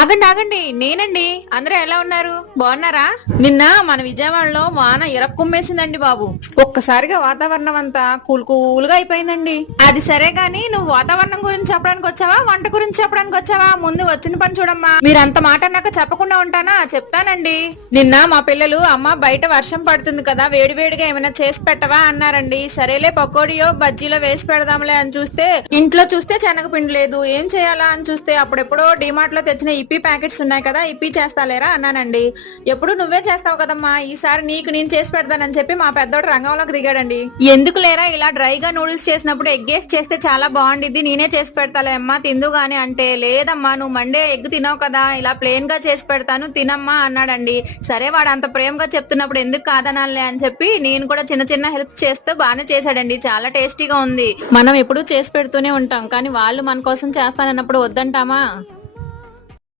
ఆగండి ఆగండి. నేనండి. అందరూ ఎలా ఉన్నారు? బాగున్నారా? నిన్న మన విజయవాడలో వాన ఇరక్కుమ్మేసిందండి బాబు. ఒక్కసారిగా వాతావరణం అంతా కూల్ కూల్గా అయిపోయిందండి. అది సరే గాని నువ్వు వాతావరణం గురించి చెప్పడానికి వచ్చావా? వంట గురించి చెప్పడానికి వచ్చావా? ముందు వచ్చిన పని చూడమ్మా. మీరు అంత మాట నాకు చెప్పకుండా ఉంటానా? చెప్తానండి. నిన్న మా పిల్లలు అమ్మ బయట వర్షం పడుతుంది కదా వేడివేడిగా ఏమైనా చేసి పెట్టవా? అన్నారండి. సరేలే పకోడియో బజ్జీలో వేసి పెడదాంలే అని చూస్తే ఇంట్లో చూస్తే శనగపిండి లేదు. ఏం చేయాలా? అని చూస్తే అప్పుడెప్పుడో డిమార్ట్లో తెచ్చిన ఇప్పి ప్యాకెట్స్ ఉన్నాయి కదా ఇప్పి చేస్తాలేరా అన్నానండి. ఎప్పుడు నువ్వే చేస్తావు కదమ్మా ఈసారి నీకు నేను చేసి పెడతానని చెప్పి మా పెద్దోడు రంగంలోకి దిగాడండి. ఎందుకు లేరా ఇలా డ్రైగా నూడిల్స్ చేసినప్పుడు ఎగ్గేసి చేస్తే చాలా బాగుండిద్ది నేనే చేసి పెడతాలే అమ్మా తిందు గాని అంటే లేదమ్మా నువ్వు మండే ఎగ్ తినవు కదా ఇలా ప్లేన్గా చేసి పెడతాను తినమ్మా అన్నాడండి. సరే వాడు అంత ప్రేమగా చెప్తున్నప్పుడు ఎందుకు కాదనాలే అని చెప్పి నేను కూడా చిన్న చిన్న హెల్ప్ చేస్తూ బాగానే చేశాడండి చాలా టేస్టీగా ఉంది. మనం ఎప్పుడూ చేసి పెడుతూనే ఉంటాం కానీ వాళ్ళు మన కోసం చేస్తానన్నప్పుడు వద్దంటామా?